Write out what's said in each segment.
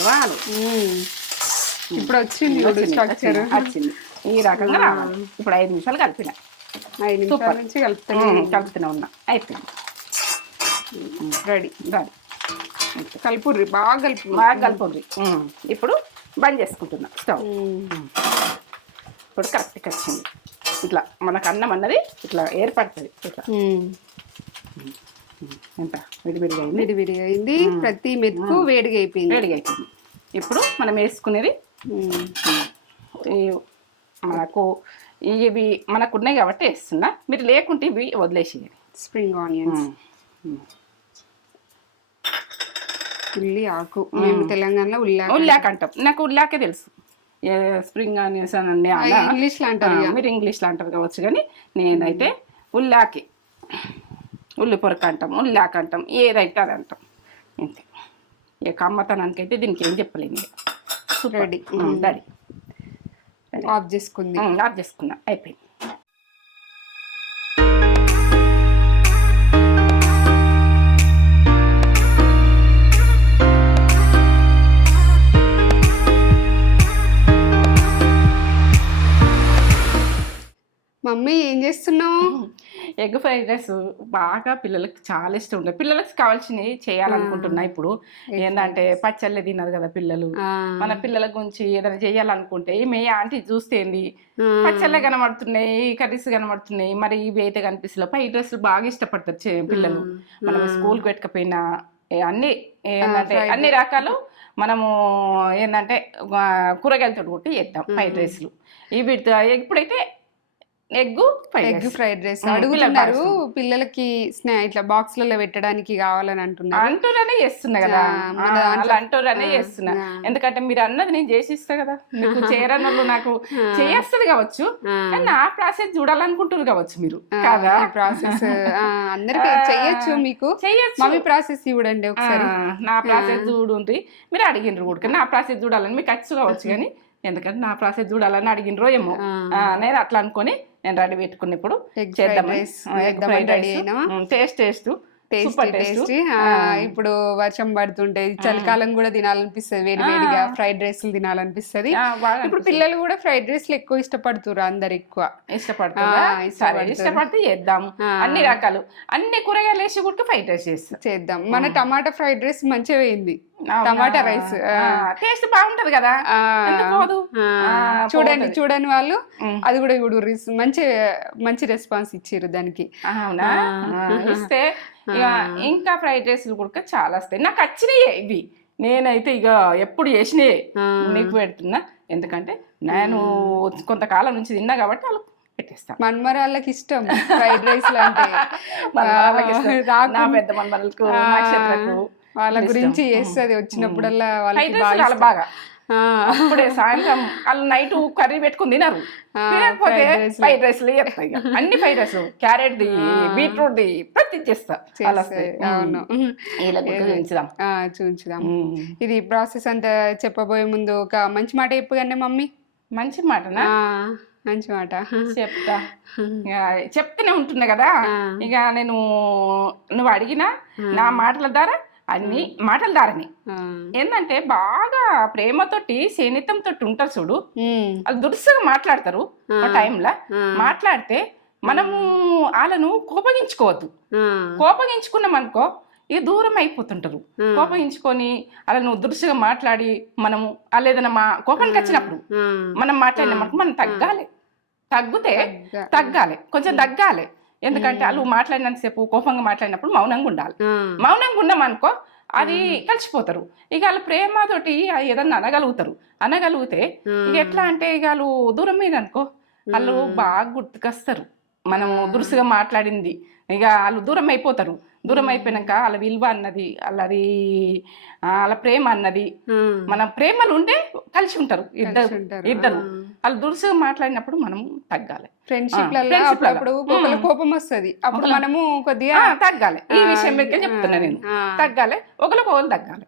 కలవాలి. ఇప్పుడు వచ్చింది స్ట్రక్చర్ వచ్చింది ఈ రకంగా రావాలి. ఇప్పుడు 5 నిమిషాలు కలిపిన. 5 నిమిషాల నుంచి కలుపుతూనే ఉన్నా. అయిపోయింది, రెడీ. కలుపుర్రి, బాగా కలుపుర్రి. ఇప్పుడు బంద్ చేసుకుంటున్నా స్టవ్. ఇప్పుడు కరెక్ట్గా వచ్చింది. ఇట్లా మనకు అన్నం అన్నది ఇట్లా ఏర్పడుతుంది. ఇట్లా ఎంత విడివిడిగా అయింది. ప్రతి మెతుకు వేడిగా అయిపోయింది. ఇప్పుడు మనం వేసుకునేది మనకు ఇవి మనకు ఉన్నాయి కాబట్టి వేస్తున్నా. మీరు లేకుంటే ఇవి వదిలేసేయండి. స్ప్రింగ్ ఆనియన్స్, ఉల్లి ఆకు. మేము తెలంగాణలో ఉల్లాక అంటాం. నాకు ఉల్లాకే తెలుసు. స్ప్రింగ్ ఆనియన్స్ అని ఇంగ్లీష్లో అంటారు, మీరు ఇంగ్లీష్లో అంటారు కావచ్చు. కానీ నేనైతే ఉల్లాకి, ఉల్లి పొరక అంటాం, ఉల్లాక అంటాం, ఏదైతే అది అంటాం. అంతే. ఇక కమ్మతనానికైతే దీనికి ఏం చెప్పలేము. రెడీ. ఆఫ్ చేసుకున్నా. అయిపోయింది. మమ్మీ ఏం చేస్తున్నావు? ఎగ్ ఫ్రైడ్ రైస్ బాగా పిల్లలకి చాలా ఇష్టం ఉంటుంది. పిల్లలకి కావాల్సినవి చేయాలనుకుంటున్నా. ఇప్పుడు ఏంటంటే పచ్చళ్ళే తిన్నారు కదా పిల్లలు. మన పిల్లల గురించి ఏదైనా చేయాలనుకుంటే మీ ఆంటీ చూస్తేంది పచ్చళ్ళే కనబడుతున్నాయి, కర్రీస్ కనబడుతున్నాయి, మరి ఇవి అయితే కనిపిస్తలేవు. ఫ్రైడ్ రైస్లు బాగా ఇష్టపడతారు పిల్లలు. మనం స్కూల్కి పెట్టకపోయినా అన్ని ఏంటంటే అన్ని రకాలు మనము ఏంటంటే కూరగాయలతో కొట్టి చేద్దాం ఫ్రైడ్ రైస్లు. ఇవి ఇప్పుడైతే ఎగ్ ఫ్రైడ్ రైస్ అడుగుతున్నారు పిల్లలకి. ఇట్లా బాక్స్లలో పెట్టడానికి కావాలని అంటూనే చేస్తున్నా కదా. అలా అంటూనే చేస్తున్నా. ఎందుకంటే మీరు అన్నది నేను చేసిస్తా కదా. మీకు చేరనోళ్ళు నాకు చేస్తుంది కావచ్చు, నా ప్రాసెస్ చూడాలనుకుంటారు కావచ్చు మీరు కదా. ప్రాసెస్ అందరికి చెయ్యొచ్చు, మీకు చెయ్యొచ్చు. మమ్మీ ప్రాసెస్ చూడండి ఒకసారి. నా ప్రాసెస్ చూడండి. మీరు అడిగినరు కూడా నా ప్రాసెస్ చూడాలని మీకు వచ్చు కావచ్చు. కానీ ఎందుకంటే నా ప్రాసెస్ చూడాలని అడిగినరో ఏమో. నేను అట్లా అనుకొని నేను రెడీ పెట్టుకుని ఇప్పుడు చేద్దాం. టేస్ట్ ఇప్పుడు వర్షం పడుతుంటే చలికాలం కూడా తినాలనిపిస్తుంది, వేడి వేడిగా ఫ్రైడ్ రైస్లు తినాలనిపిస్తుంది. ఇప్పుడు పిల్లలు కూడా ఫ్రైడ్ రైస్లు ఎక్కువ ఇష్టపడుతున్నారు. అందరు ఎక్కువ ఇష్టపడితే చేద్దాం. అన్ని రకాలు అన్ని కూరగాయలు వేసి కూడా ఫ్రైడ్ రైస్ చేద్దాం. మన టమాటా ఫ్రైడ్ రైస్ మంచిగా అయింది. టమాటా రైస్ టేస్ట్ బాగుంటది కదా. చూడని వాళ్ళు అది కూడా ఇప్పుడు మంచి రెస్పాన్స్ ఇచ్చారు దానికి. అవునా? ఇస్తే ఇంకా ఫ్రైడ్ రైస్లు కూడా చాలా వస్తాయి. నాకు వచ్చినాయి ఇవి. నేనైతే ఇక ఎప్పుడు చేసినాయి నీకు పెడుతున్నా. ఎందుకంటే నేను కొంతకాలం నుంచి తిన్నా కాబట్టి వాళ్ళు పెట్టేస్తాను. మన్మరాళ్ళకి ఇష్టం ఫ్రైడ్ రైస్ అంటే. నా పెద్ద మన్మరాలకు, నక్షత్రకు వాళ్ళ గురించి చేస్తుంది వచ్చినప్పుడల్లా. వాళ్ళకి బాగా అప్పుడే సాయంత్రం వాళ్ళు నైట్ కర్రీ పెట్టుకుని తినరు. తినకపోతే ఫ్రైడ్ రైస్లు చేస్తాయి. అన్ని fried rice, carrot the, beetroot the ప్రతి చేస్తా. అవును, చూపించుదాం. ఇది ప్రాసెస్ అంతా చెప్పబోయే ముందు ఒక మంచి మాట చెప్పగానే మమ్మీ. మంచి మాటనా? మంచి మాట చెప్తూనే ఉంటున్నా కదా. ఇక నువ్వు అడిగినా నా మాటల ద్వారా అన్ని మాటల ద్వారానే ఏంటంటే బాగా ప్రేమతోటి సేనితంతో ఉంటారు చూడు. వాళ్ళు దురుసుగా మాట్లాడతారు. ఆ టైంలో మాట్లాడితే మనము వాళ్ళను కోపగించుకోవద్దు. కోపగించుకున్నాం అనుకో ఇక దూరం అయిపోతుంటారు. కోపగించుకొని వాళ్ళను దురుసుగా మాట్లాడి మనము వాళ్ళు ఏదైనా కోపానికి వచ్చినప్పుడు మనం మాట్లాడినామనుకో మనం తగ్గాలి, కొంచెం తగ్గాలి. ఎందుకంటే వాళ్ళు మాట్లాడినంతసేపు కోపంగా మాట్లాడినప్పుడు మౌనంగా ఉండాలి. మౌనంగా ఉన్నాం అనుకో అది కలిసిపోతారు. ఇక వాళ్ళు ప్రేమతోటి ఏదన్నా అనగలిగితే ఇక ఎట్లా అంటే ఇక వాళ్ళు దూరం మీద అనుకో వాళ్ళు బాగా గుర్తుకొస్తారు. మనము దురుసుగా మాట్లాడింది ఇక వాళ్ళు దూరం అయిపోతారు. దూరం అయిపోయినాక వాళ్ళ విలువ అన్నది, వాళ్ళ ప్రేమ అన్నది, మన ప్రేమలు ఉంటే కలిసి ఉంటారు ఇద్దరు. వాళ్ళు దురుసుగా మాట్లాడినప్పుడు మనం తగ్గాలి. ఫ్రెండ్షిప్ అప్పుడప్పుడు ఒకళ్ళ కోపం వస్తుంది, అప్పుడు మనము కొద్దిగా తగ్గాలి. ఈ విషయం మీద చెప్తున్నా నేను, తగ్గాలి. ఒకరికి తగ్గాలి.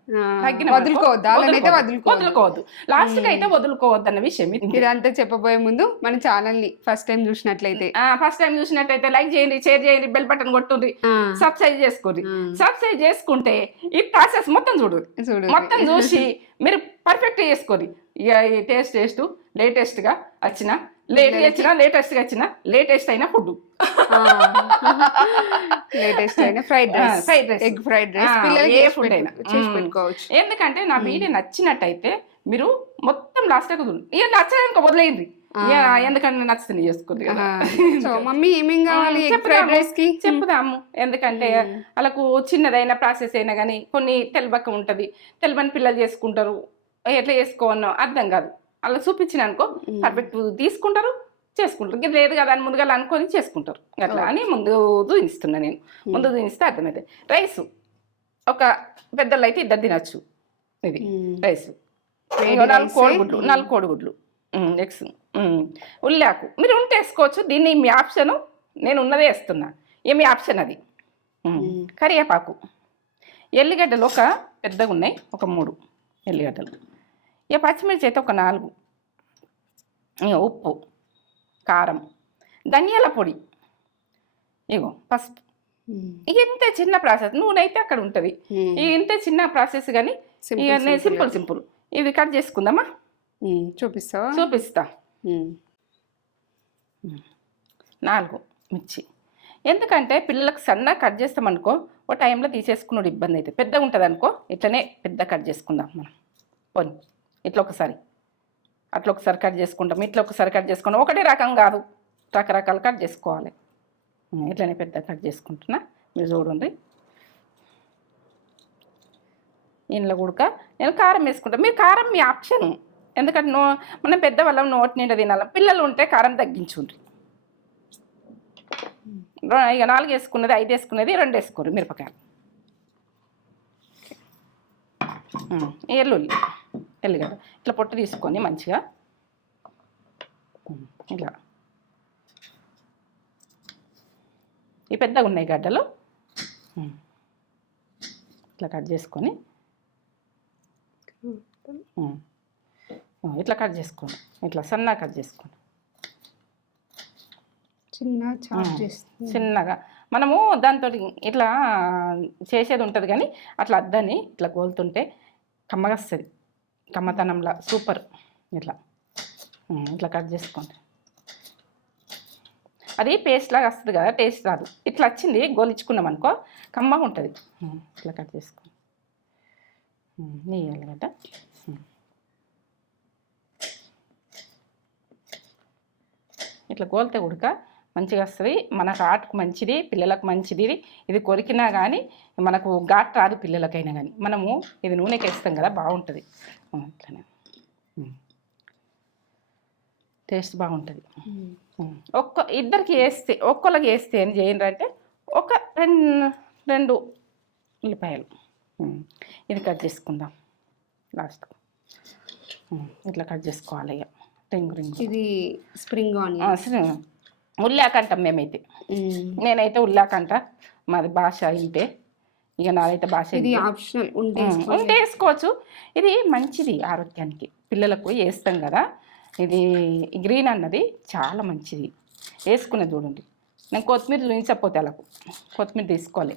వదులుకోవద్దు. లాస్ట్ కి అయితే వదులుకోవద్దు అన్న విషయం. ఇదంతా చెప్పబోయే ముందు మన ఛానల్ ని ఫస్ట్ టైం చూసినట్లయితే లైక్ చేయండి, షేర్ చేయండి, బెల్ బటన్ కొట్టుండి, సబ్స్క్రైబ్ చేసుకోండి. సబ్స్క్రైబ్ చేసుకుంటే ఈ ప్రాసెస్ మొత్తం మొత్తం చూసి మీరు పర్ఫెక్ట్ చేసుకోండి. ఇక టేస్ట్ లేటెస్ట్ గా వచ్చిన లేటెస్ట్ గా వచ్చిన లేటెస్ట్ అయిన ఫుడ్, లేటెస్ట్ అయిన fried rice, egg fried rice, పిల్లలకి ఏ ఫుడ్ అయినా చేసి పెట్టుకోవచ్చు. ఎందుకంటే నా వీడియో నచ్చినట్టయితే మీరు మొత్తం లాస్ట్ గా ఇక నచ్చడానికి వదిలేయండి. ఎందుకంటే నచ్చుతుంది చేసుకోండి. సో మమ్మీ ఏమేం కావాలి ఫ్రైడ్ రైస్ కి చెప్పుదాము. ఎందుకంటే వాళ్ళకు చిన్నదైన ప్రాసెస్ అయినా కానీ కొన్ని తెలబక్క ఉంటది, తెలబని పిల్లలు చేసుకుంటారు. ఎట్లా చేసుకోవన్నో అర్థం కాదు. అలా చూపించిన అనుకో పర్ఫెక్ట్ తీసుకుంటారు, చేసుకుంటారు. ఇది లేదు కదా అని ముందుగా అనుకొని చేసుకుంటారు. అట్లా అని ముందు చూపిస్తున్నా నేను. ముందు చూపిస్తే అర్థమైతే రైస్ ఒక పెద్దలు అయితే ఇద్దరు తినచ్చు. ఇది రైస్ 4 కోడిగుడ్లు, ఎగ్స్, ఉల్లాకు మీరు ఉంటే వేసుకోవచ్చు. దీన్ని మీ ఆప్షను, నేను ఉన్నదే వేస్తున్నా. ఏమి ఆప్షన్ అది. కరివేపాకు, ఎల్లిగడ్డలు ఒక పెద్దగా ఉన్నాయి, ఒక 3 ఎల్లిగడ్డలు. ఇక పచ్చిమిర్చి అయితే ఒక 4, ఉప్పు, కారం, ధనియాల పొడి, ఇగో పసుపు. ఇక ఇంతే చిన్న ప్రాసెస్. నూనె అయితే అక్కడ ఉంటుంది. ఇంతే చిన్న ప్రాసెస్ కానీ సింపుల్. ఇవి కట్ చేసుకుందామా? చూపిస్తా. 4 మిర్చి. ఎందుకంటే పిల్లలకు సన్నగా కట్ చేస్తామనుకో ఒక టైంలో తీసేసుకున్నాడు ఇబ్బంది అయితే. పెద్దగా ఉంటుంది అనుకో ఇట్లనే పెద్ద కట్ చేసుకుందాం మనం. పోనీ ఇట్లా ఒకసారి, అట్లా ఒకసారి కట్ చేసుకుంటాం, ఇట్లా ఒకసారి కట్ చేసుకుంటాం. ఒకటే రకం కాదు, రకరకాలు కట్ చేసుకోవాలి. ఇట్లనే పెద్ద కట్ చేసుకుంటున్నా. మీరు చూడండి. ఇంట్లో కూడా నేను కారం వేసుకుంటాను. మీరు కారం మీ ఆప్షన్. ఎందుకంటే మనం పెద్దవాళ్ళం నోటి నిండా తినాలి. పిల్లలు ఉంటే కారం తగ్గించుండ్రి. ఇక 4 వేసుకున్నది, 5 వేసుకున్నది, 2 వేసుకోరు మిరపకాయలు. ఎల్లిగడ్డ ఇట్లా పొట్టు తీసుకొని మంచిగా ఇలా ఈ పెద్దగా ఉన్నాయి గడ్డలు ఇట్లా కట్ చేసుకొని ఇట్లా కట్ చేసుకోండి. ఇట్లా సన్నగా కట్ చేసుకోండి. చిన్నగా మనము దాంతో ఇట్లా చేసేది ఉంటుంది కానీ అట్లా అద్దని ఇట్లా గోలుతుంటే కమ్మగా వస్తుంది. కమ్మతనంలా సూపర్. ఇట్లా కట్ చేసుకోండి. అది పేస్ట్ లాగా వస్తుంది కదా, టేస్ట్ రాదు. ఇట్లా వచ్చింది గోలించుకున్నాం అనుకో కమ్మగా ఉంటుంది. ఇట్లా కట్ చేసుకోండి. నెయ్యాలి కదా. ఇట్లా గోలితే ఉడక మంచిగా వస్తుంది. మనకు ఆటకు మంచిది, పిల్లలకు మంచిది. ఇది కొరికినా కానీ మనకు ఘాట్ రాదు పిల్లలకైనా కానీ. మనము ఇది నూనెకి వేస్తాం కదా, బాగుంటుంది. అట్లనే టేస్ట్ బాగుంటుంది. ఇద్దరికి వేస్తే ఒక్కళ్ళకి వేస్తే ఏం చేయండి అంటే ఒక 2 ఉల్లిపాయలు ఇది కట్ చేసుకుందాం. లాస్ట్ ఇట్లా కట్ చేసుకోవాలి. ఇక రింగ్ ఇది స్ప్రింగ్ ఆనియన్ ఉల్లాకంటాం మేమైతే. నేనైతే ఉల్లాకంట, మాది భాష ఇంటే. ఇక నాదైతే భాష ఆప్షనల్ ఉంటే వేసుకోవచ్చు. ఇది మంచిది ఆరోగ్యానికి, పిల్లలకు వేస్తాం కదా. ఇది గ్రీన్ అన్నది చాలా మంచిది. వేసుకునే చూడండి. నేను కొత్తిమీర చూపించకపోతే వాళ్ళకు కొత్తిమీర తీసుకోవాలి.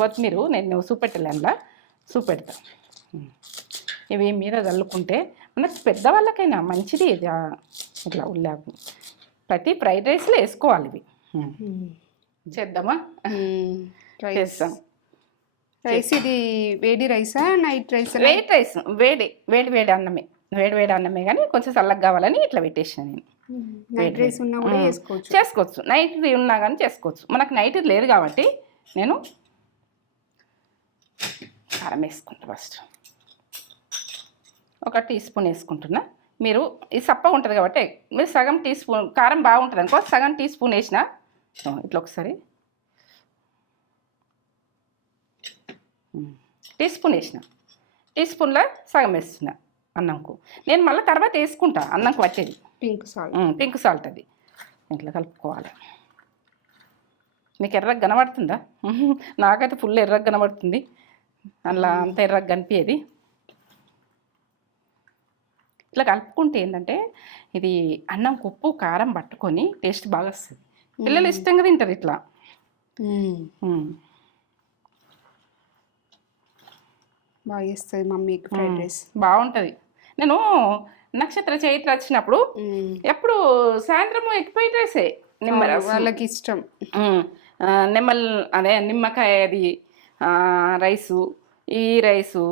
కొత్తిమీర నేను చూపెట్టలేనులా చూపెడతా. ఇవి మీద చల్లుకుంటే మనకు పెద్దవాళ్ళకైనా మంచిది. ఇట్లా ఉల్లాకు ప్రతి ఫ్రైడ్ రైస్లో వేసుకోవాలి. ఇవి చేద్దామా? చేస్తాం. రైస్ ఇది వేడి రైసా నైట్ రైస్? రైస్ వేడి అన్నమే. వేడి అన్నమే కానీ కొంచెం చల్లగా కావాలని ఇట్లా పెట్టేసాను నేను. నైట్ రైస్ ఉన్నా కూడా చేసుకోవచ్చు. నైట్ ఉన్నా కానీ చేసుకోవచ్చు. మనకు నైట్ లేదు కాబట్టి నేను కారం వేసుకుంటా. ఫస్ట్ ఒక టీ స్పూన్ వేసుకుంటున్నా. మీరు ఇది సప్పగా ఉంటుంది కాబట్టి మీరు సగం టీ స్పూన్ కారం బాగుంటుంది అనుకో, సగం టీ స్పూన్ వేసిన ఇట్లా ఒకసారి టీ స్పూన్ వేసిన, టీ స్పూన్లో సగం వేస్తున్నా. అన్నంకు. నేను మళ్ళీ తర్వాత వేసుకుంటా అన్నంకు వచ్చేది పింక్ సాల్ట్ అది ఇట్లా కలుపుకోవాలి. మీకు ఎర్రగా కనబడుతుందా? నాకైతే ఫుల్ ఎర్రగా కనబడుతుంది, అలా అంత ఎర్రగా కనిపించేది. ఇట్లా కలుపుకుంటే ఏంటంటే ఇది అన్నం ఉప్పు కారం పట్టుకొని టేస్ట్ బాగా వస్తుంది. పిల్లలు ఇష్టంగా తింటారు ఇట్లా. బాగా చేస్తుంది మమ్మీ ఫ్రైడ్ రైస్, బాగుంటుంది. నేను నక్షత్ర చైత్ర వచ్చినప్పుడు ఎప్పుడు సాయంత్రం ఎగ్ ఫ్రైడ్ రైసే. వాళ్ళకి ఇష్టం. అదే నిమ్మకాయ అది రైసు, ఈ రైసు,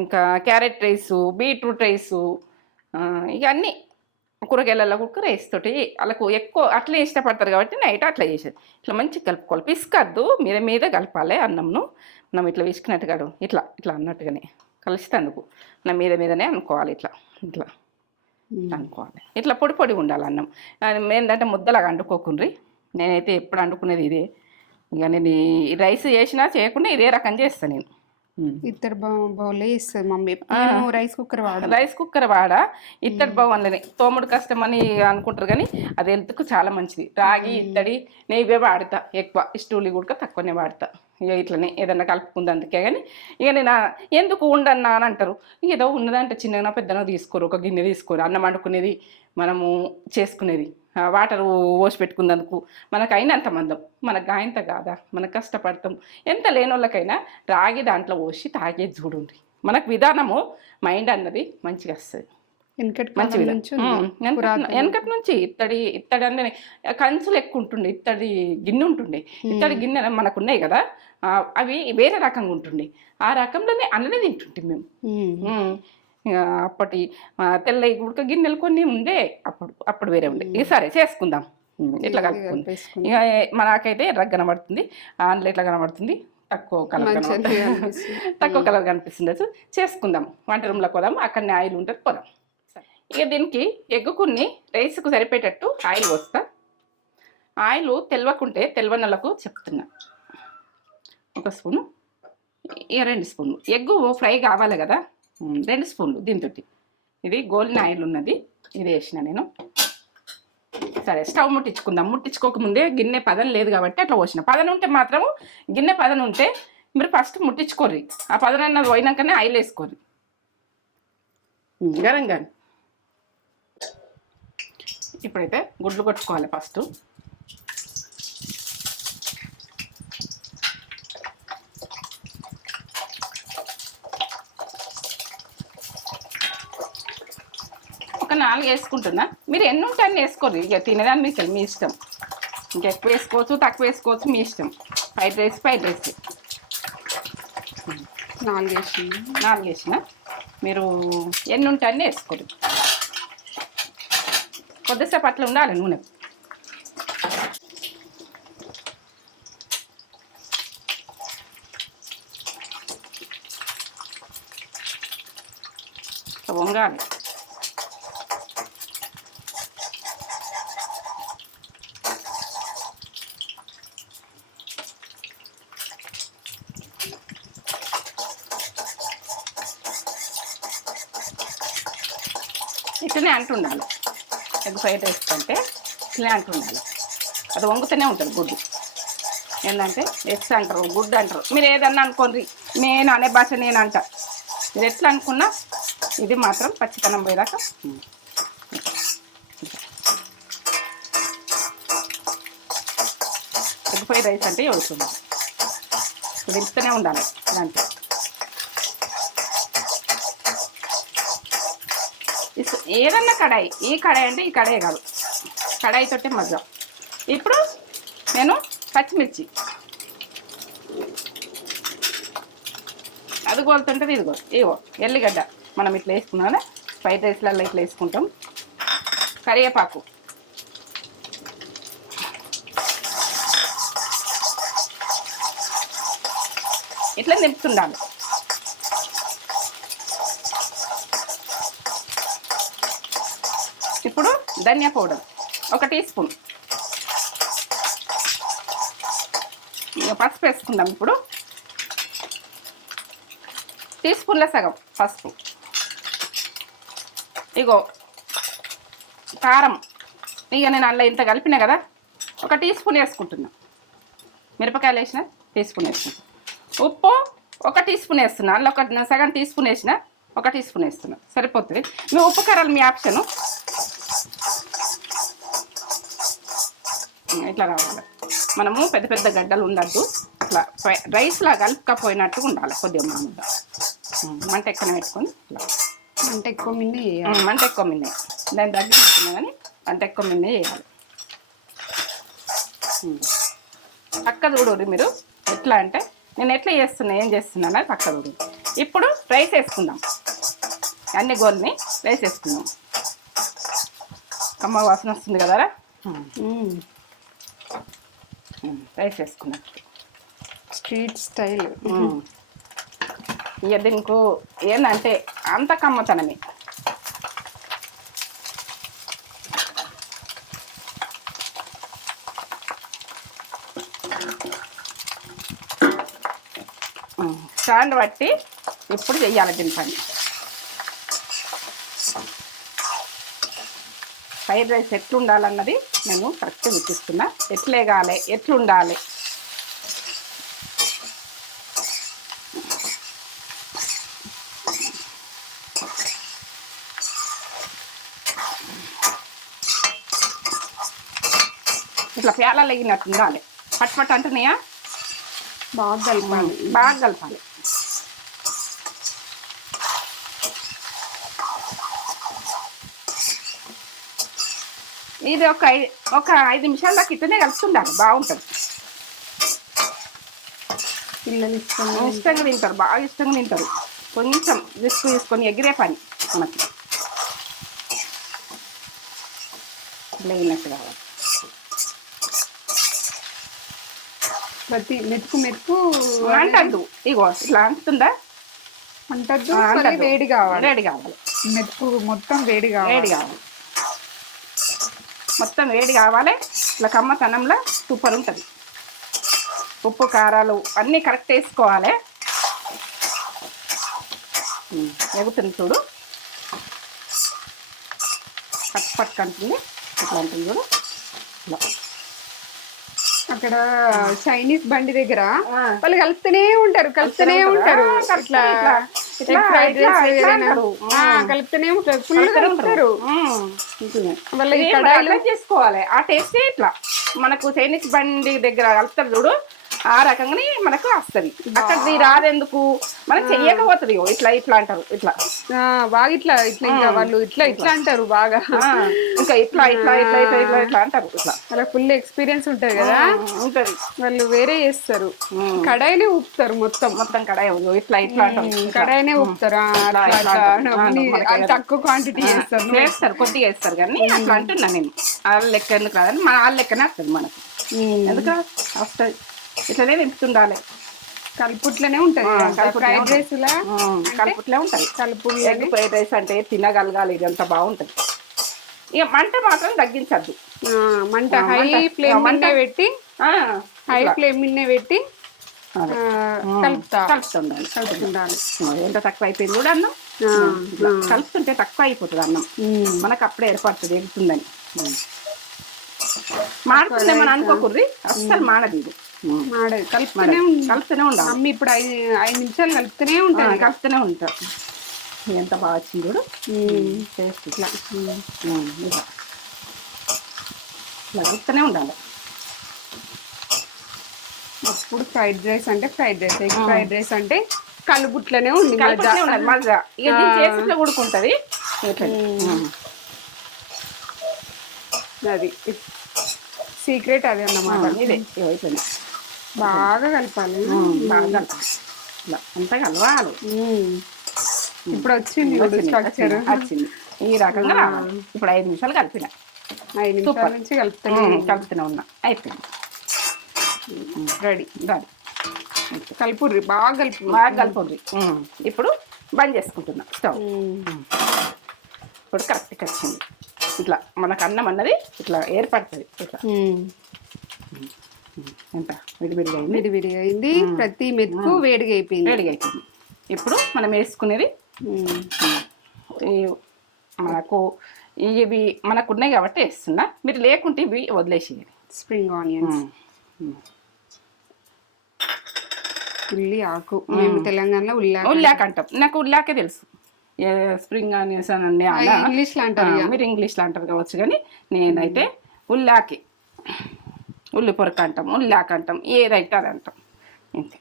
ఇంకా క్యారెట్ రైసు, బీట్రూట్ రైసు, ఇక అన్నీ కూరగాయలలో కూడా రైస్ తోటి వాళ్ళకు ఎక్కువ అట్లే ఇష్టపడతారు కాబట్టి నైట్ అట్లా చేసేది. ఇట్లా మంచిగా కలుపుకోవాలి, పిసుకద్దు, మీద మీద కలపాలి అన్నంను. మనం ఇట్లా విసుకున్నట్టు కాదు, ఇట్లా ఇట్లా అన్నట్టుగానే కలిసినందుకు నా మీద మీదనే అనుకోవాలి. ఇట్లా ఇట్లా అనుకోవాలి. ఇట్లా పొడి పొడి ఉండాలి అన్నం. ఏంటంటే ముద్దలాగా అంటుకోకుండ్రి. నేనైతే ఎప్పుడు అంటుకునేది ఇదే. ఇక నేను ఈ రైస్ చేసినా చేయకుండా ఇదే రకం చేస్తాను నేను. ఇత్తడి బౌలే ఇస్తుంది మమ్మీ. రైస్ కుక్కర్ వాడా ఇత్తడి బౌన్లని తోముడు కష్టం అని అనుకుంటారు, కానీ అది హెల్త్కు చాలా మంచిది. రాగి ఇత్తడి నెయ్యి వాడతా ఎక్కువ, స్టూల్ కూడా తక్కువనే వాడతా. ఇక ఇట్లనే ఏదన్నా కలుపుకుంది అందుకే. కానీ ఇక నేను ఎందుకు ఉండన్నా అని అంటారు. ఏదో ఉన్నదంటే చిన్నగా పెద్దగా తీసుకోరు, ఒక గిన్నె తీసుకోరు. అన్నం వండుకునేది మనము చేసుకునేది వాటర్ పోసి పెట్టుకున్నందుకు మనకు అయినంత మందం, మనకు గాయంత కాదా, మనకు కష్టపడతాం. ఎంత లేనోళ్ళకైనా రాగి దాంట్లో పోసి తాగేది చూడండి. మనకు విధానము మైండ్ అన్నది మంచిగా వస్తుంది. వెనకటి నుంచి ఇత్తడి అంటే కంచులు ఎక్కువ ఉంటుండే, ఇత్తడి గిన్నె ఉంటుండే. ఇత్తడి గిన్నె మనకు ఉన్నాయి కదా, అవి వేరే రకంగా ఉంటుండే. ఆ రకంలోనే అన్ననే తింటుంటే మేము. అప్పటి తెల్ల ఉడక గిన్నెలు కొన్ని ఉండే, అప్పుడు వేరే ఉండే. ఇక సరే చేసుకుందాం, ఇట్లా కలుపుకుంది. ఇక మనకైతే ఎర్రగా కనబడుతుంది, ఆన్లో ఎట్లా కనబడుతుంది, తక్కువ కలర్ కనిపిస్తుంది. చేసుకుందాం, వంట రూమ్లోకి పోదాం, అక్కడనే ఆయిల్ ఉంటుంది, పోదాం. ఇక దీనికి ఎగ్గుకుని రైస్కు సరిపోయేటట్టు ఆయిల్ పోస్తా. ఆయిల్ తెలవనలకు చెప్తున్నా. 1 స్పూను, ఇక 2 స్పూన్లు. ఎగ్గు ఫ్రై కావాలి కదా, 2 స్పూన్లు. దీంతో ఇది గోల్డెన్ ఆయిల్ ఉన్నది, ఇది వేసిన నేను. సరే, స్టవ్ ముట్టించుకుందాం. ముట్టించుకోకముందే గిన్నె పదం లేదు కాబట్టి అట్లా పోసిన. పదన ఉంటే మాత్రము, గిన్నె పదన ఉంటే మీరు ఫస్ట్ ముట్టించుకోర్రి. ఆ పదనన్నది పోయినాకనే ఆయిల్ వేసుకోర్రి. గరం కానీ ఇప్పుడైతే గుడ్లు కొట్టుకోవాలి ఫస్ట్. ఒక 4 వేసుకుంటున్నా. మీరు ఎన్ని ఉంటే అన్ని వేసుకోరు, ఇక తినేదాన్ని మీకు మీ ఇష్టం. ఇంకా ఎక్కువ వేసుకోవచ్చు, తక్కువ వేసుకోవచ్చు, మీ ఇష్టం. ఫ్రైడ్ రైస్ 4 వేసిన. మీరు ఎన్ని ఉంటే అన్నీ వేసుకోరు. కొద్దిసేపు అట్లా ఉండాలి నూనె. వంగాలి. ఇట్లనే అంటుండాలి. ఎగ్ ఫ్రైడ్ రైస్ అంటే ఇట్లనే అంటుండాలి. అది వంగుతూనే ఉంటుంది గుడ్డు. ఏంటంటే ఎగ్స్ అంటారు, గుడ్డు అంటారు. మీరు ఏదన్నా అనుకోండి, నేను అనే భాష నేను అంట. మీరు ఎట్లా అనుకున్నా ఇది మాత్రం పచ్చితనం పోయేదాకా. ఎగ్ ఫ్రైడ్ రైస్ అంటే అవుతుంది, తింటూనే ఉండాలి దాంట్లో. ఏదన్నా కడాయి, ఈ కడాయి అంటే ఈ కడాయి కాదు, కడాయి తోటే మజా. ఇప్పుడు నేను పచ్చిమిర్చి అది కోలుతుంటుంది, ఇగో ఎల్లిగడ్డ మనం ఇట్లా వేసుకున్నాం, ఫ్రైడ్ రైస్లలో ఇట్లా వేసుకుంటాం. కరివేపాకు, ఇట్లా నింపుతుండాలి. ఇప్పుడు ధనియా పౌడర్ 1 టీ స్పూన్. ఇక పసుపు వేసుకుందాం. ఇప్పుడు టీ స్పూన్ల సగం పసుపు. ఇగో కారం, ఇక నేను అందులో ఇంత కలిపినా కదా, 1 టీ స్పూన్ వేసుకుంటున్నా. మిరపకాయలు వేసిన టీ స్పూన్ వేసిన, ఉప్పు 1 టీ స్పూన్ వేస్తున్నా. అందులో సగం టీ స్పూన్ వేసిన, 1 టీ స్పూన్ వేస్తున్నా, సరిపోతుంది. మీ ఉప్పు కారాలు మీ ఆప్షను. ఇట్లా రావాలి. మనము పెద్ద పెద్ద గడ్డలు ఉండద్దు, ఇట్లా రైస్లా కలుపుకపోయినట్టుగా ఉండాలి. కొద్దిగా మామూలుగా మంట ఎక్కువ పెట్టుకొని ఇట్లా మంట ఎక్కువ మిన్నే మంట ఎక్కువ మిన్నే, దాని దగ్గర ఇస్తున్నా కానీ మంట ఎక్కువ మిన్నే చేయాలి. పక్క చూడు మీరు ఎట్లా అంటే నేను ఎట్లా చేస్తున్నా, ఏం చేస్తున్నా అనేది పక్క చూడు. ఇప్పుడు రైస్ వేసుకుందాం, అన్ని గోల్ని రైస్ వేసుకుందాం. కమ్మ వాసన వస్తుంది కదరా. రైస్ వేసుకున్నాం స్ట్రీట్ స్టైల్. ఇక దీనికి ఏంటంటే అంత కమ్మతనమే. స్టాండ్ బట్టి ఇప్పుడు చెయ్యాలి దీని పని. ఫ్రైడ్ రైస్ ఎట్లుండాలన్నది నేను కరెక్ట్గా చూపిస్తున్నా. ఎట్లేగాలి, ఎట్లుండాలి. ఇట్లా ప్యాలలో లేగినట్టు ఉండాలి. పట్టు అంటున్నాయా, బాగా కలపాలి, బాగా కలపాలి. ఇది ఒక 5 నిమిషాల దాకా ఇట్లనే కలుపుతుండాలి, బాగుంటుంది. పిల్లలు ఇష్టంగా తింటారు, బాగా ఇష్టంగా తింటారు. కొంచెం రిస్క్ తీసుకొని ఎగిరే పని మనకి లేనట్టు కావాలి. ప్రతి మెతుకు మెతుకు అంటద్దు, ఇగో ఇట్లా అంటుందా, అంటద్దు. వేడి కావాలి, వేడి కావాలి. మెతుకు మొత్తం వేడి కావాలి, మొత్తం వేడి కావాలి. ఇట్లా కమ్మతనంలో సూపర్ ఉంటుంది. ఉప్పు కారాలు అన్నీ కరెక్ట్ వేసుకోవాలి. ఎగుతుంది చూడు, పట్టు అంటుంది, ఇట్లా ఉంటుంది చూడు. ఇట్లా అక్కడ చైనీస్ బండి దగ్గర వాళ్ళు కలుపుతూనే ఉంటారు, కలుపుతూనే ఉంటారు. ఇట్లా ఫ్రైడ్ రైస్ కలుపుతూనే ఉంటారు, ఫుల్ కలుపుతారు. వాళ్ళు కడాయిలో చేసుకోవాలి. ఆ టేస్ట్ ఇట్లా మనకు చైనీస్ బండి దగ్గర కలుపుతారు చూడు, ఆ రకంగానే మనకు వస్తుంది. అక్కడిది రాదెందుకు, మనకు చెయ్యకపోతుంది. ఇట్లా ఇట్లా అంటారు, ఇట్లా బాగా ఇట్లా ఇట్లా ఇంకా వాళ్ళు ఇట్లా ఇట్లా అంటారు బాగా. ఇంకా ఇట్లా ఇట్లా ఇట్లా ఇట్లా ఇట్లా ఇట్లా అంటారు. ఇట్లా అలా ఫుల్ ఎక్స్పీరియన్స్ ఉంటుంది కదా, ఉంటుంది. వాళ్ళు వేరే చేస్తారు, కడాయినే ఊపుతారు. మొత్తం కడాయి ఇట్లా ఇట్లా అంటారు, కడాయినే ఊపుతారు. తక్కువ క్వాంటిటీ చేస్తారు, కొద్దిగా వేస్తారు. కానీ అట్లా అంటున్నా నేను. వాళ్ళ లెక్క ఎందుకు రాదని, మన వాళ్ళ లెక్కనే వస్తుంది మనకు. ఎందుకు వస్తుంది, ఇట్లనే నింపుతుండాలి. కలుపుట్లనే ఉంటుంది ఫ్రైడ్ రైస్ లా, కలుపుట్లే ఉంటుంది. ఎగ్ ఫ్రైడ్ రైస్ అంటే తినగలగాలి, ఇదంతా బాగుంటుంది. ఇక మంట మాత్రం తగ్గించద్దు. మంట హై ఫ్లేమ్ మీద పెట్టి కలుపుతుండాలి. ఎంత తక్కువ అయిపోయింది కూడా అన్నం, కలుపుతుంటే తక్కువ అయిపోతుంది అన్నం, మనకు అప్పుడే ఏర్పడుతుంది వెళ్తుందని. మాడుతుంది మనం అనుకోకూడదు, అస్సలు మాడదు. ఇది మాడదు, కలుపుతూనే ఉండాలి. అమ్మ ఇప్పుడు 5 నిమిషాలు కలుపుతూనే ఉంటారు. ఎంత బాగా వచ్చింది చూడు టేస్ట్. ఇట్లా కలుపుతూనే ఉండాలి. అప్పుడు ఫ్రైడ్ రైస్ అంటే fried rice, egg fried rice అంటే కలుపుట్లనే ఉంది, మజా. ఇక చేసి ఉడుకుంటుంది. అది సీక్రెట్ అది అన్నమాట. ఇదే అయిపోయింది. బాగా కలపాలి, బాగా కలపాలి. ఇట్లా అంతా కలవాలి. ఇప్పుడు వచ్చింది స్ట్రక్చర్, వచ్చింది ఈ రకంగా రావాలి. ఇప్పుడు 5 నిమిషాలు కలిపిన, 5 నిమిషాల నుంచి కలుపుతూనే ఉన్నా. అయిపోయింది, రెడీ. కలుపుర్రి, బాగా కలుపుర్రి. ఇప్పుడు బంద్ చేసుకుంటున్నా స్టవ్. ఇప్పుడు కరెక్ట్గా వచ్చింది. ఇట్లా మనకు అన్నం అన్నది ఇట్లా ఏర్పడుతుంది. ఇట్లా ఎంత విడివిడిగా అయింది, ప్రతి మెతుకు వేడిగా అయిపోయింది. ఇప్పుడు మనం వేసుకునేది మనకు ఇవి మనకు ఉన్నాయి కాబట్టి వేస్తున్నా, మీరు లేకుంటే ఇవి వదిలేసేయండి. స్ప్రింగ్ ఆనియన్స్, ఉల్లి ఆకు, మేము తెలంగాణలో ఉల్లాక అంటాం. నాకు ఉల్లాకే తెలుసు, స్ప్రింగ్ ఆనియన్స్ అని ఇంగ్లీష్ లో అంటారు, మీరు ఇంగ్లీష్లో అంటారు కావచ్చు, కానీ నేనైతే ఉల్లాకి, ఉల్లి పొరక అంటాం, ఉల్లాక అంటాం, ఏదైతే అది అంటాం అంతే.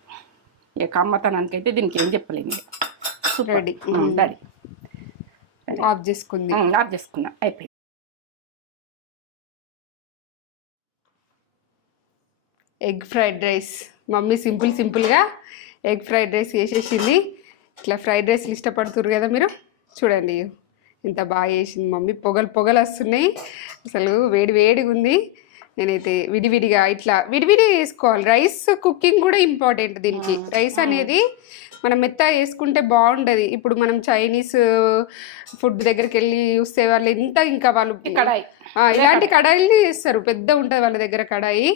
ఇక అమ్మతనానికి అయితే దీనికి ఏం చెప్పలేము. రెడీ రెడీ, ఆఫ్ చేసుకుంది, ఆఫ్ చేసుకున్నా, అయిపోయింది. ఎగ్ ఫ్రైడ్ రైస్ మమ్మీ సింపుల్గా ఎగ్ ఫ్రైడ్ రైస్ చేసేసింది. ఇట్లా ఫ్రైడ్ రైస్లు ఇష్టపడుతున్నారు కదా మీరు, చూడండి ఎంత బాగా చేసింది మమ్మీ. పొగలు వస్తున్నాయి, అసలు వేడిగా ఉంది. నేనైతే విడివిడిగా ఇట్లా విడివిడిగా వేసుకోవాలి. రైస్ కుకింగ్ కూడా ఇంపార్టెంట్ దీనికి. రైస్ అనేది మనం మెత్తగా వేసుకుంటే బాగుండదు. ఇప్పుడు మనం చైనీస్ ఫుడ్ దగ్గరికి వెళ్ళి చూస్తే వాళ్ళు ఎంత ఇంకా వాళ్ళు కడాయి ఇలాంటి కడాయిలు చేస్తారు, పెద్ద ఉంటుంది వాళ్ళ దగ్గర కడాయి.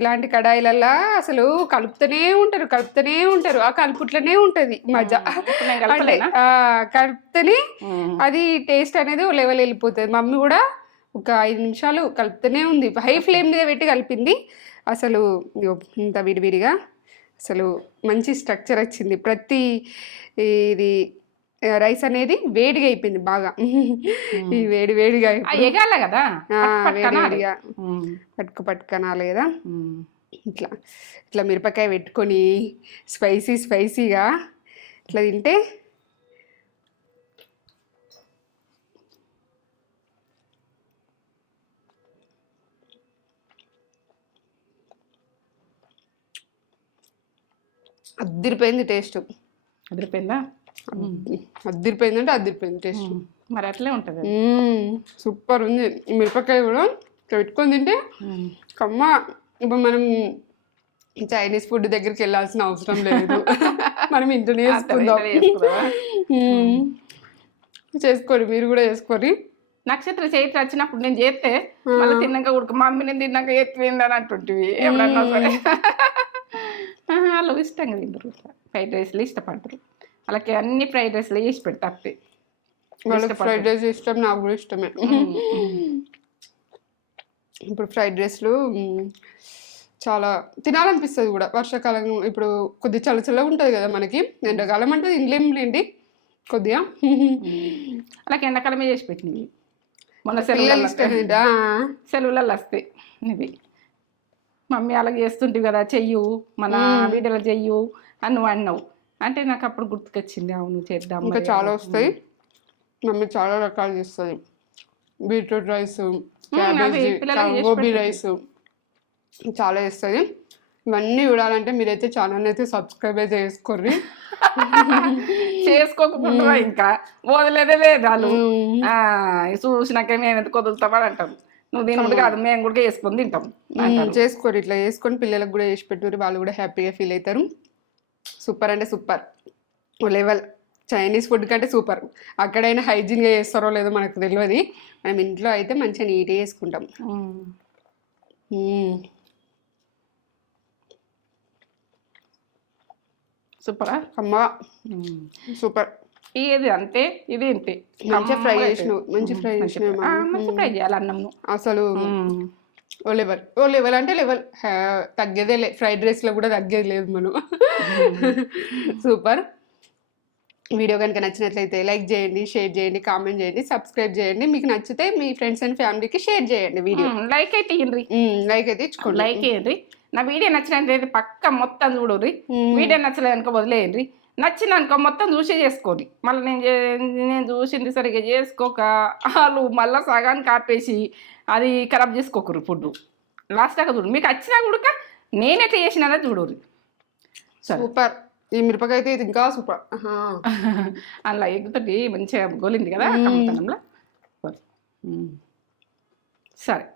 ఇలాంటి కడాయిలల్లా అసలు కలుపుతూనే ఉంటారు, ఆ కలుపుట్లనే ఉంటుంది మజా. అంటే కలుపుతూనే అది టేస్ట్ అనేది ఓ లెవెల్ వెళ్ళిపోతుంది. మమ్మీ కూడా ఒక 5 నిమిషాలు కలుపుతూనే ఉంది, హై ఫ్లేమ్ మీద పెట్టి కలిపింది. అసలు ఇంత విడివిడిగా అసలు మంచి స్ట్రక్చర్ వచ్చింది. ప్రతి ఇది రైస్ అనేది వేడిగా అయిపోయింది బాగా. ఈ వేడిగా ఎగాల కదా, వేడిగా పట్టుకనాలి కదా. ఇట్లా మిరపకాయ పెట్టుకొని స్పైసీగా ఇట్లా తింటే అదిరిపోయింది టేస్ట్. అదిరిపోయిందా? అదిరిపోయింది టేస్ట్. మరి అట్లే ఉంటుంది, సూపర్ ఉంది. మిరపకాయ కూడా పెట్టుకొని తింటే కమ్మ. ఇప్పుడు మనం చైనీస్ ఫుడ్ దగ్గరికి వెళ్ళాల్సిన అవసరం లేదు, మనం ఇంట్లోనే చేసుకోండి, మీరు కూడా చేసుకోండి. నక్షత్ర చైత్ర వచ్చినప్పుడు నేను చేస్తే మళ్ళీ తిన్నాక ఉడక మమ్మీ నేను తిన్నాక ఎత్తిపోయింది అని అంటుంటివి ఎప్పుడన్నా సరే. వాళ్ళు ఇష్టంగా తింటారు, ఫ్రైడ్ రైస్లు ఇష్టపడతారు. అలాగే అన్ని ఫ్రైడ్ రైస్లు చేసి పెడతారు. ఫ్రైడ్ రైస్ ఇష్టం, నాకు కూడా ఇష్టమే. ఇప్పుడు ఫ్రైడ్ రైస్లు చాలా తినాలనిపిస్తుంది కూడా. వర్షాకాలం ఇప్పుడు కొద్దిగా చల్లగా ఉంటుంది కదా మనకి, ఎండాకాలం అంటే ఇండ్లేండి కొద్దిగా. అలాగే ఎండాకాలమే చేసి పెట్టినవి మొన్న సెలవులలో వస్తాయి. ఇది మమ్మీ అలాగే చేస్తుంటివి కదా, చెయ్యు మన వీడియోలో చెయ్యు అని నువ్వు అన్నావు అంటే నాకు అప్పుడు గుర్తుకొచ్చింది. అవును చేద్దాం. ఇంకా చాలా వస్తాయి, మమ్మీ చాలా రకాలు చేస్తుంది. బీట్రూట్ రైస్, గోబీ రైస్ చాలా చేస్తుంది. ఇవన్నీ చూడాలంటే మీరైతే ఛానల్ అయితే సబ్స్క్రైబ్ చేసుకోర్రి. చేసుకోకుండా ఇంకా వదిలేదే లేదు వాళ్ళు. చూసినాక మేము ఎందుకు వదులుతామని అంటాం. నువ్వు తినప్పుడు కాదు, మేము కూడా వేసుకొని తింటాం. చేసుకోరు, ఇట్లా వేసుకొని పిల్లలకు కూడా వేసి పెట్టుకుని వాళ్ళు కూడా హ్యాపీగా ఫీల్ అవుతారు. సూపర్ అంటే సూపర్ లెవెల్. చైనీస్ ఫుడ్ కంటే సూపర్. అక్కడైనా హైజీన్గా చేస్తారో లేదో మనకు తెలియదు, మనం ఇంట్లో అయితే మంచిగా నీట్గా చేసుకుంటాం. సూపరా అమ్మా, సూపర్. ఇది అంతే, ఇది ఇంతే. మంచిగా ఫ్రై చేసినావు, మంచి ఫ్రై చేయాలి అన్నం అసలు. ఓ లెవెల్ అంటే లెవెల్, తగ్గేదే లే. ఫ్రైడ్ రైస్లో కూడా తగ్గేది లేదు మనం. సూపర్. వీడియో కనుక నచ్చినట్లయితే లైక్ చేయండి, షేర్ చేయండి, కామెంట్ చేయండి, సబ్స్క్రైబ్ చేయండి. మీకు నచ్చితే మీ ఫ్రెండ్స్ అండ్ ఫ్యామిలీకి షేర్ చేయండి. వీడియో లైక్ అయితే ఇవ్వండి, లైక్ అయితే ఇచ్చుకోండి, లైక్ ఇవ్వండి. నా వీడియో నచ్చినట్లయితే పక్క మొత్తం చూడరు. వీడియో నచ్చలేదు అనుకో వదిలేయండి, నచ్చింది అనుకో మొత్తం చూసే చేసుకోండి. మళ్ళీ నేను చూసింది సరిగ్గా చేసుకోక వాళ్ళు మళ్ళీ సగానికి ఆపేసి అది ఖరాబ్ చేసుకోకరు ఫుడ్. లాస్ట్ దాకా చూడు, మీకు వచ్చినా కూడా నేనెట్లా చేసినా చూడరు. సూపర్. ఈ మిరపకాయ అయితే ఇది ఇంకా సూపర్. అలా ఎగ్గుతోటి మంచిగా గోలింది కదా కమ్మతనంలో. సరే.